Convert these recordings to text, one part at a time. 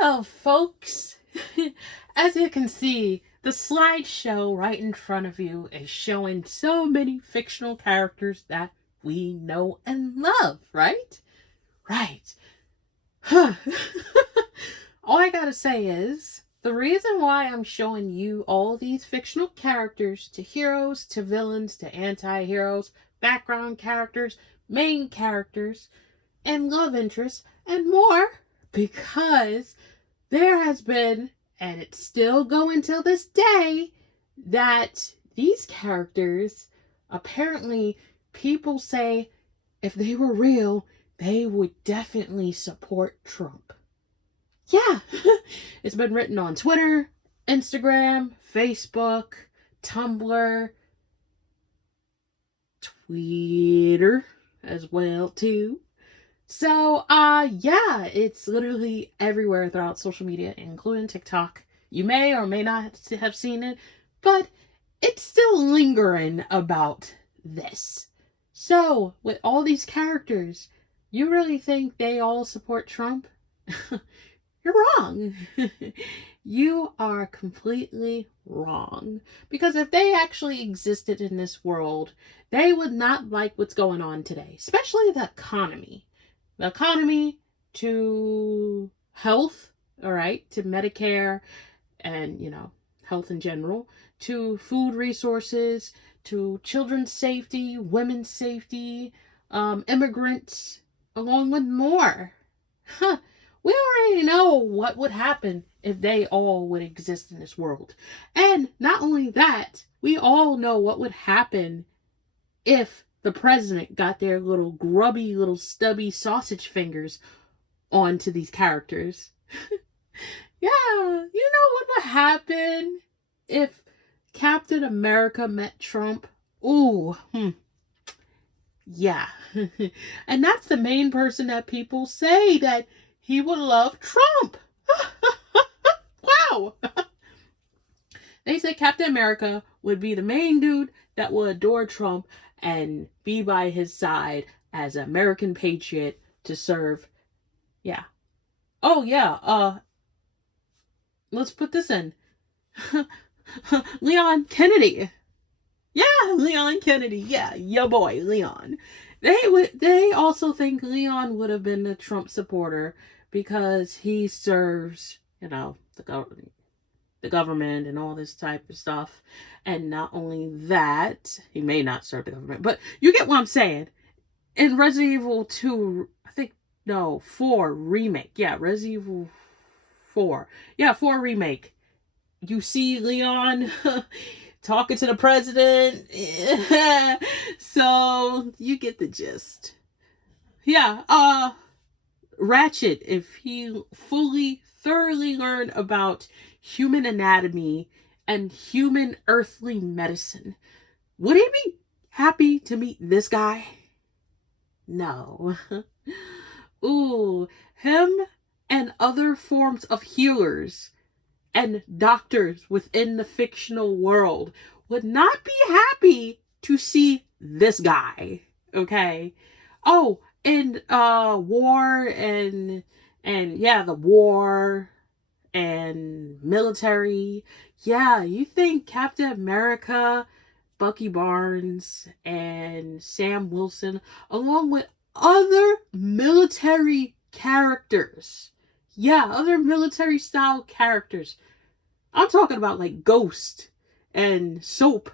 Well, folks, as you can see, the slideshow right in front of you is showing so many fictional characters that we know and love, right? Right. Huh. All I gotta say is, the reason why I'm showing you all these fictional characters, to heroes, to villains, to anti-heroes, background characters, main characters, and love interests, and more, because there has been, and it's still going till this day, that these characters, apparently, people say if they were real, they would definitely support Trump. Yeah, it's been written on Twitter, Instagram, Facebook, Tumblr, Twitter as well too. So, yeah, it's literally everywhere throughout social media, including TikTok. You may or may not have seen it, but it's still lingering about this. So, with all these characters, you really think they all support Trump? You're wrong. You are completely wrong. Because if they actually existed in this world, they would not like what's going on today, especially the economy. The economy to health, all right, to Medicare and, health in general, to food resources, to children's safety, women's safety, immigrants, along with more. Huh. We already know what would happen if they all would exist in this world. And not only that, we all know what would happen if the president got their little grubby, little stubby sausage fingers onto these characters. Yeah, you know what would happen if Captain America met Trump? Ooh, yeah. And that's the main person that people say that he would love Trump. Wow. They say Captain America would be the main dude that would adore Trump and be by his side as an American patriot to serve. Yeah. Oh, yeah. Let's put this in. Leon Kennedy. Yeah, Leon Kennedy. Yeah, your boy, Leon. They also think Leon would have been a Trump supporter because he serves, the government and all this type of stuff. And not only that, he may not serve the government, but you get what I'm saying. In Resident Evil 2, 4 remake. Yeah, Resident Evil 4. Yeah, 4 remake. You see Leon talking to the president. So you get the gist. Yeah, Ratchet, if he thoroughly learned about human anatomy and human earthly medicine, would he be happy to meet this guy? No. Ooh, him and other forms of healers and doctors within the fictional world would not be happy to see this guy. Okay. Oh, and war and yeah, the war and military. Yeah, you think Captain America, Bucky Barnes, and Sam Wilson, along with other military characters. Yeah, other military style characters. I'm talking about like Ghost and Soap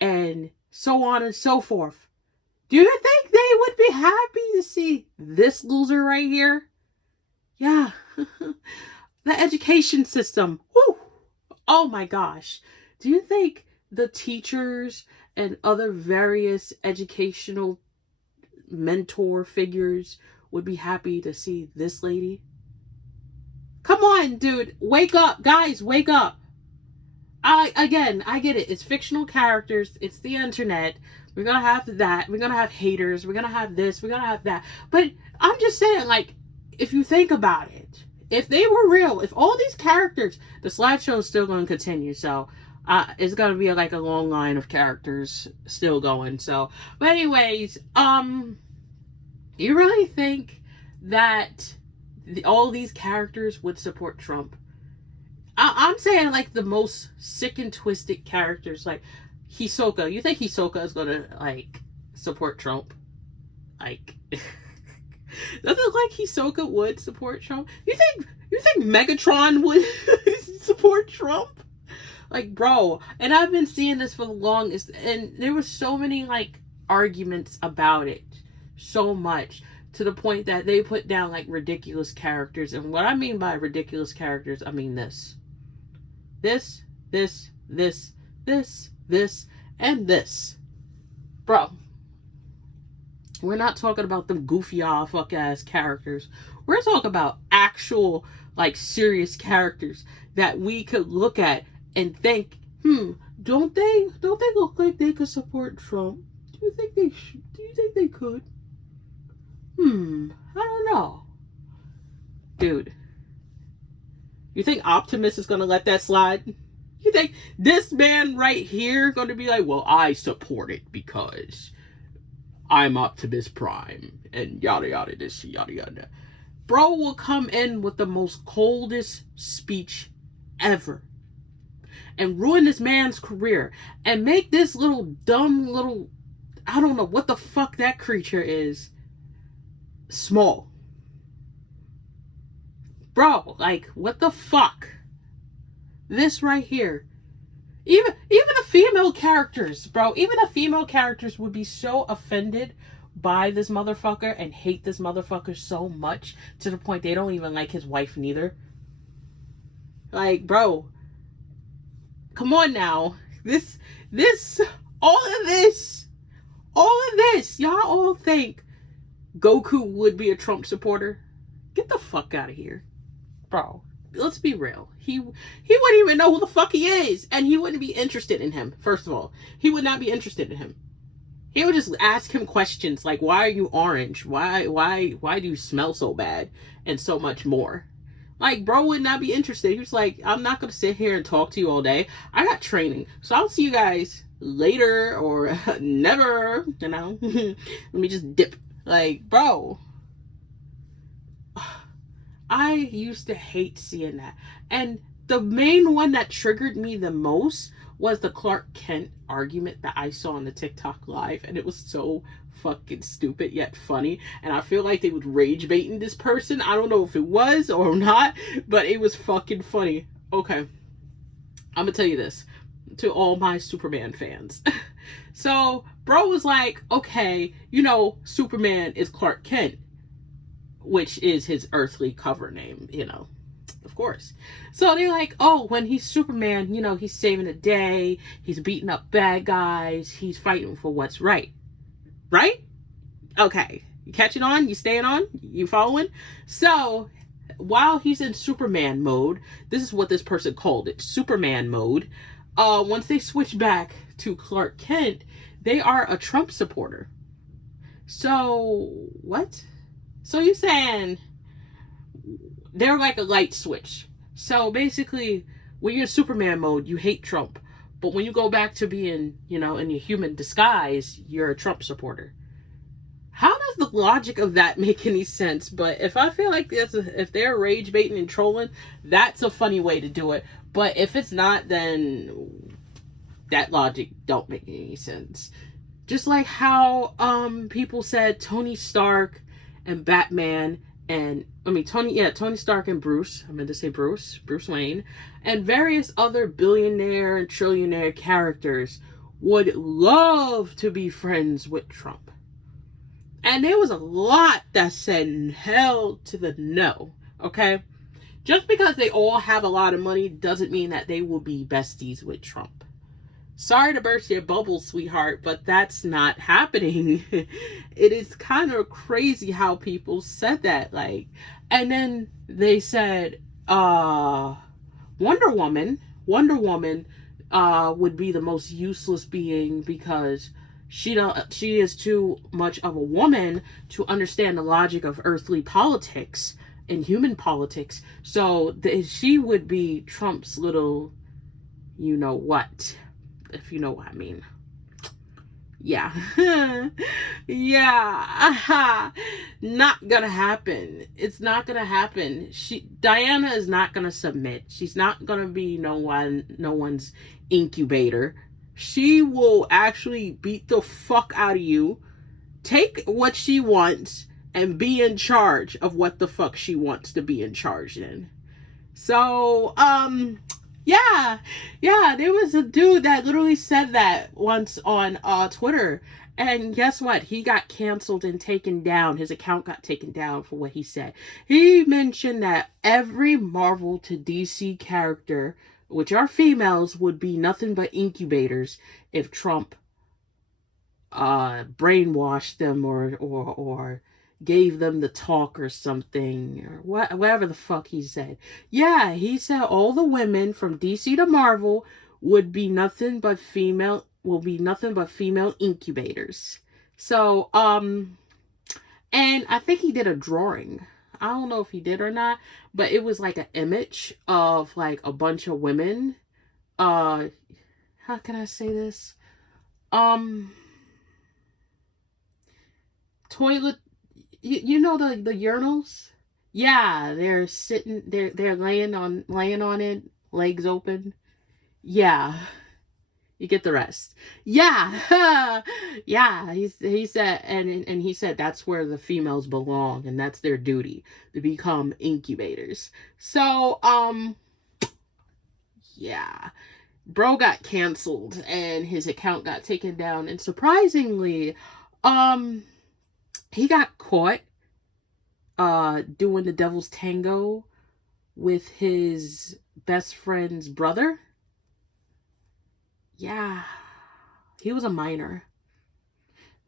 and so on and so forth. Do you think they would be happy to see this loser right here? Yeah. The education system. Whew. Oh my gosh. Do you think the teachers and other various educational mentor figures would be happy to see this lady? Come on, dude. Wake up. Guys, wake up. I get it. It's fictional characters. It's the internet. We're going to have that. We're going to have haters. We're going to have this. We're going to have that. But I'm just saying, like, if you think about it, if they were real, if all these characters, the slideshow is still going to continue. So it's going to be like a long line of characters still going. So, but anyways, you really think that all these characters would support Trump. I'm saying like the most sick and twisted characters, like Hisoka. You think Hisoka is gonna like support Trump? Like, doesn't it like Hisoka would support Trump? You think Megatron would support Trump? Like, bro, and I've been seeing this for the longest, and there was so many like arguments about it, so much, to the point that they put down like ridiculous characters. And what I mean by ridiculous characters, I mean this, and this, bro. We're not talking about them goofy fuck ass characters. We're talking about actual like serious characters that we could look at and think, don't they look like they could support Trump? Do you think they should? Do you think they could? I don't know. Dude, you think Optimus is going to let that slide? You think this man right here going to be like, well, I support it because I'm Optimus Prime and yada yada this yada yada. Bro will come in with the most coldest speech ever and ruin this man's career and make this little dumb little, I don't know what the fuck that creature is, small. Bro, like, what the fuck? This right here. Even the female characters, bro, even the female characters would be so offended by this motherfucker and hate this motherfucker so much to the point they don't even like his wife neither. Like, bro, come on now. All of this, y'all all think Goku would be a Trump supporter? Get the fuck out of here. Bro, let's be real. He wouldn't even know who the fuck he is, and he wouldn't be interested in him. First of all, he would not be interested in him. He would just ask him questions like, why are you orange? Why do you smell so bad? And so much more. Like, bro would not be interested. He was like, I'm not going to sit here and talk to you all day. I got training. So I'll see you guys later or never, you know. Let me just dip. Like, bro, I used to hate seeing that. And the main one that triggered me the most was the Clark Kent argument that I saw on the TikTok live. And it was so fucking stupid yet funny. And I feel like they would rage baiting this person. I don't know if it was or not, but it was fucking funny. Okay, I'm gonna tell you this to all my Superman fans. So bro was like, okay, you know, Superman is Clark Kent, which is his earthly cover name, you know, of course. So they're like, oh, when he's Superman, you know, he's saving the day, he's beating up bad guys, he's fighting for what's right. Right? Okay. You catching on? You staying on? You following? So while he's in Superman mode, this is what this person called it, Superman mode. Once they switch back to Clark Kent, they are a Trump supporter. So what? So you're saying they're like a light switch. So basically, when you're in Superman mode, you hate Trump. But when you go back to being, you know, in your human disguise, you're a Trump supporter. How does the logic of that make any sense? But if I feel like if they're rage baiting and trolling, that's a funny way to do it. But if it's not, then that logic don't make any sense. Just like how people said Tony Stark and Batman and Tony Stark and Bruce, I meant to say Bruce Wayne, and various other billionaire and trillionaire characters would love to be friends with Trump. And there was a lot that said hell to the no, okay? Just because they all have a lot of money doesn't mean that they will be besties with Trump. Sorry to burst your bubble, sweetheart, but that's not happening. It is kind of crazy how people said that. Like, and then they said, Wonder Woman would be the most useless being because she is too much of a woman to understand the logic of earthly politics and human politics. So she would be Trump's little, you know what, if you know what I mean. Yeah. Yeah. Not gonna happen. It's not gonna happen. Diana is not gonna submit. She's not gonna be no one's incubator. She will actually beat the fuck out of you, take what she wants, and be in charge of what the fuck she wants to be in charge in. So, yeah, there was a dude that literally said that once on Twitter, and guess what? He got canceled and taken down. His account got taken down for what he said. He mentioned that every Marvel to DC character, which are females, would be nothing but incubators if Trump brainwashed them or gave them the talk or something, or whatever the fuck he said. Yeah, he said all the women from DC to Marvel would be nothing but female incubators. So, and I think he did a drawing. I don't know if he did or not, but it was like an image of like a bunch of women. How can I say this? Toilet, you know the urinals? Yeah, they're sitting, they're laying on it, legs open. Yeah, you get the rest. Yeah. Yeah, he said, and he said that's where the females belong, and that's their duty, to become incubators. So yeah, bro got canceled and his account got taken down, and surprisingly, he got caught doing the devil's tango with his best friend's brother. Yeah, he was a minor.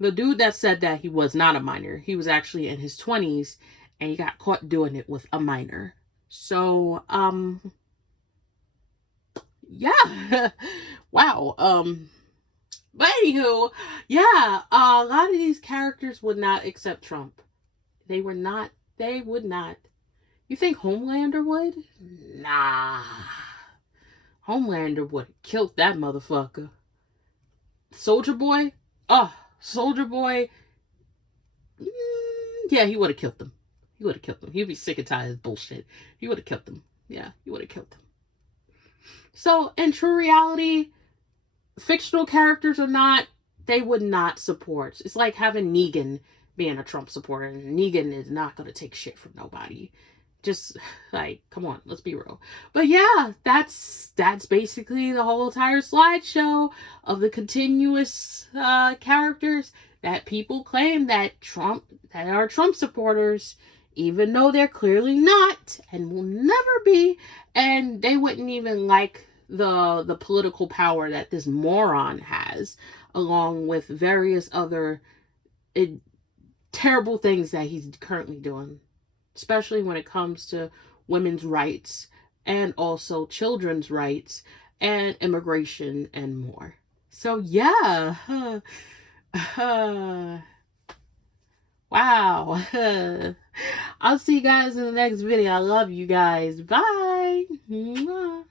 The dude that said that, he was not a minor. He was actually in his 20s, and he got caught doing it with a minor. So, yeah. Wow. But anywho, yeah, a lot of these characters would not accept Trump. They would not. You think Homelander would? Nah. Homelander would have killed that motherfucker. Soldier Boy? Soldier Boy. Yeah, he would have killed them. He'd be sick and tired of his bullshit. He would have killed them. Yeah, he would have killed them. So, in true reality, fictional characters or not, they would not support. It's like having Negan being a Trump supporter, and Negan is not going to take shit from nobody. Just like, come on, let's be real. But yeah, that's basically the whole entire slideshow of the continuous characters that people claim that are Trump supporters, even though they're clearly not and will never be, and they wouldn't even like the political power that this moron has, along with various other terrible things that he's currently doing, especially when it comes to women's rights and also children's rights and immigration and more. So yeah. Wow. I'll see you guys in the next video. I love you guys. Bye. Mwah.